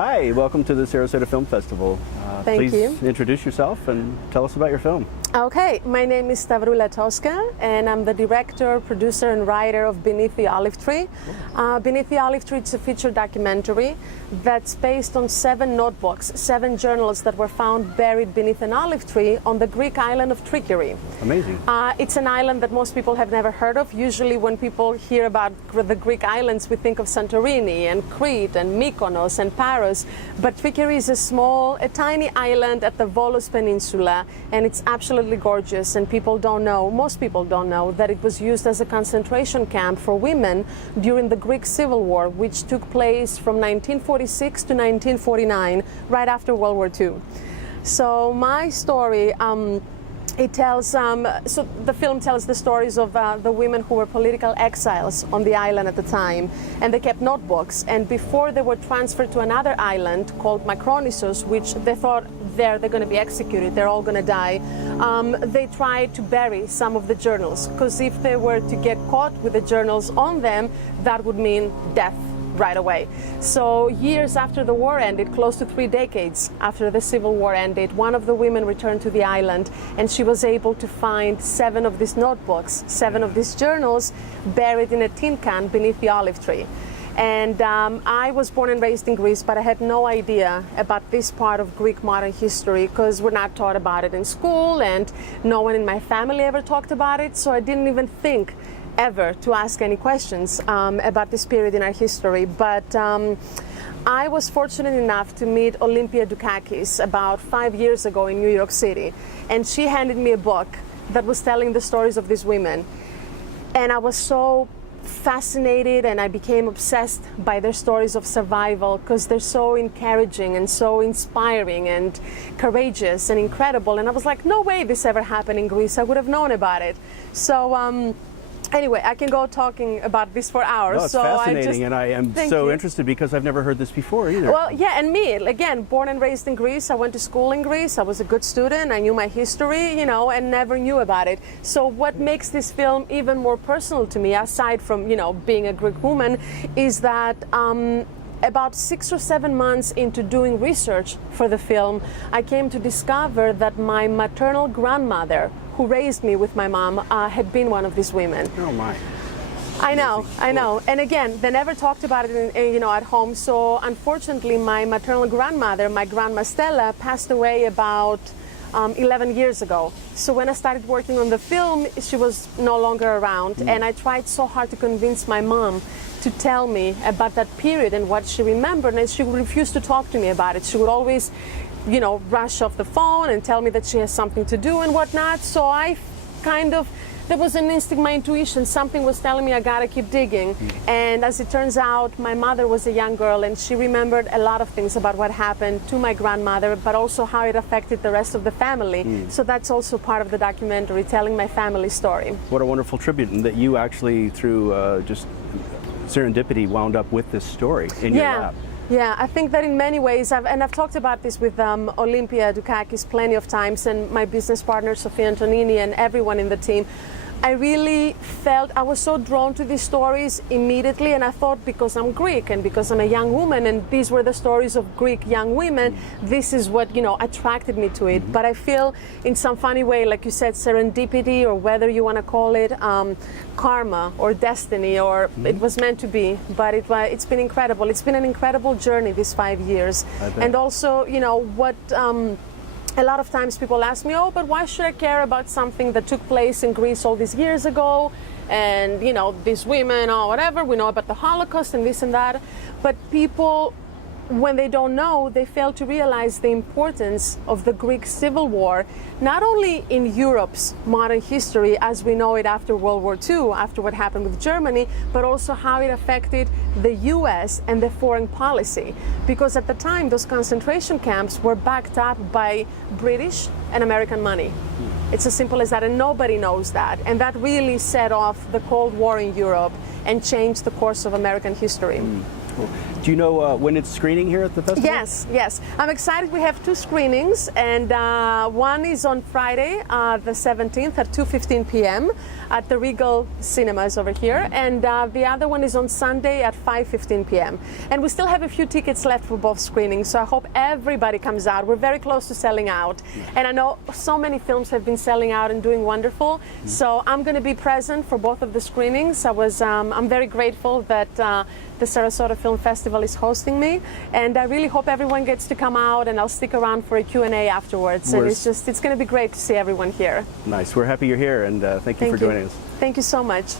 Hi, welcome to the Sarasota Film Festival. Thank you. Please introduce yourself and tell us about your film. Okay, my name is Stavroula Toska, and I'm the director, producer, and writer of Beneath the Olive Tree. Beneath the Olive Tree is a feature documentary that's based on 7 notebooks, 7 journals that were found buried beneath an olive tree on the Greek island of Trikeri. Amazing. It's an island that most people have never heard of. Usually when people hear about the Greek islands, we think of Santorini and Crete and Mykonos and Paros, but Trikeri is a tiny island at the Volos Peninsula, and it's absolutely gorgeous, and most people don't know that it was used as a concentration camp for women during the Greek Civil War, which took place from 1946 to 1949, right after World War II. So my story, so the film tells the stories of the women who were political exiles on the island at the time, and they kept notebooks, and before they were transferred to another island called Macronissos, which they thought they're going to be executed, they're all going to die, they tried to bury some of the journals, because if they were to get caught with the journals on them, that would mean death right away. So years after the war ended, close to 3 decades after the Civil War ended, one of the women returned to the island, and she was able to find 7 of these notebooks, 7 of these journals buried in a tin can beneath the olive tree. And I was born and raised in Greece, but I had no idea about this part of Greek modern history because we're not taught about it in school, and no one in my family ever talked about it, so I didn't even think ever to ask any questions about this period in our history. But I was fortunate enough to meet Olympia Dukakis about 5 years ago in New York City, and she handed me a book that was telling the stories of these women, and I was so fascinated, and I became obsessed by their stories of survival because they're so encouraging and so inspiring and courageous and incredible, and I was like, no way this ever happened in Greece, I would have known about it. So anyway, I can go talking about this for hours. No, it's fascinating, and I am so interested because I've never heard this before either. Well, yeah, and me, again, born and raised in Greece. I went to school in Greece. I was a good student. I knew my history, and never knew about it. So what makes this film even more personal to me, aside from, being a Greek woman, is that about 6 or 7 months into doing research for the film, I came to discover that my maternal grandmother, who raised me with my mom, had been one of these women. Oh my. I know. And again, they never talked about it at home. So unfortunately, my maternal grandmother, my grandma Stella, passed away about 11 years ago. So when I started working on the film, she was no longer around. And I tried so hard to convince my mom to tell me about that period and what she remembered, and she refused to talk to me about it. She would always rush off the phone and tell me that she has something to do and whatnot. So I there was an instinct, my intuition, something was telling me I gotta keep digging. And as it turns out, my mother was a young girl, and she remembered a lot of things about what happened to my grandmother, but also how it affected the rest of the family. So that's also part of the documentary, telling my family story. What a wonderful tribute, and that you actually, through just serendipity, wound up with this story in your lab. Yeah, I think that in many ways, I've talked about this with Olympia Dukakis plenty of times, and my business partner Sophia Antonini and everyone in the team. I really felt I was so drawn to these stories immediately, and I thought because I'm Greek and because I'm a young woman and these were the stories of Greek young women, this is what attracted me to it. But I feel in some funny way, like you said, serendipity, or whether you want to call it karma or destiny, or it was meant to be. But it's been incredible. It's been an incredible journey these 5 years. And also, a lot of times people ask me, oh, but why should I care about something that took place in Greece all these years ago? And, these women or whatever, we know about the Holocaust and this and that. But people, when they don't know, they fail to realize the importance of the Greek Civil War, not only in Europe's modern history as we know it after World War II, after what happened with Germany, but also how it affected the US and the foreign policy. Because at the time, those concentration camps were backed up by British and American money. It's as simple as that, and nobody knows that. And that really set off the Cold War in Europe and changed the course of American history. Do you know when it's screening here at the festival? Yes, yes. I'm excited. We have 2 screenings, and one is on Friday, the 17th at 2:15 p.m. at the Regal Cinemas over here, and the other one is on Sunday at 5:15 p.m. And we still have a few tickets left for both screenings, so I hope everybody comes out. We're very close to selling out, and I know so many films have been selling out and doing wonderful. So I'm going to be present for both of the screenings. I'm very grateful that the Sarasota Film Festival is hosting me, and I really hope everyone gets to come out, and I'll stick around for a Q&A afterwards. And it's going to be great to see everyone here. Nice. We're happy you're here, and thank you for joining us. Thank you so much.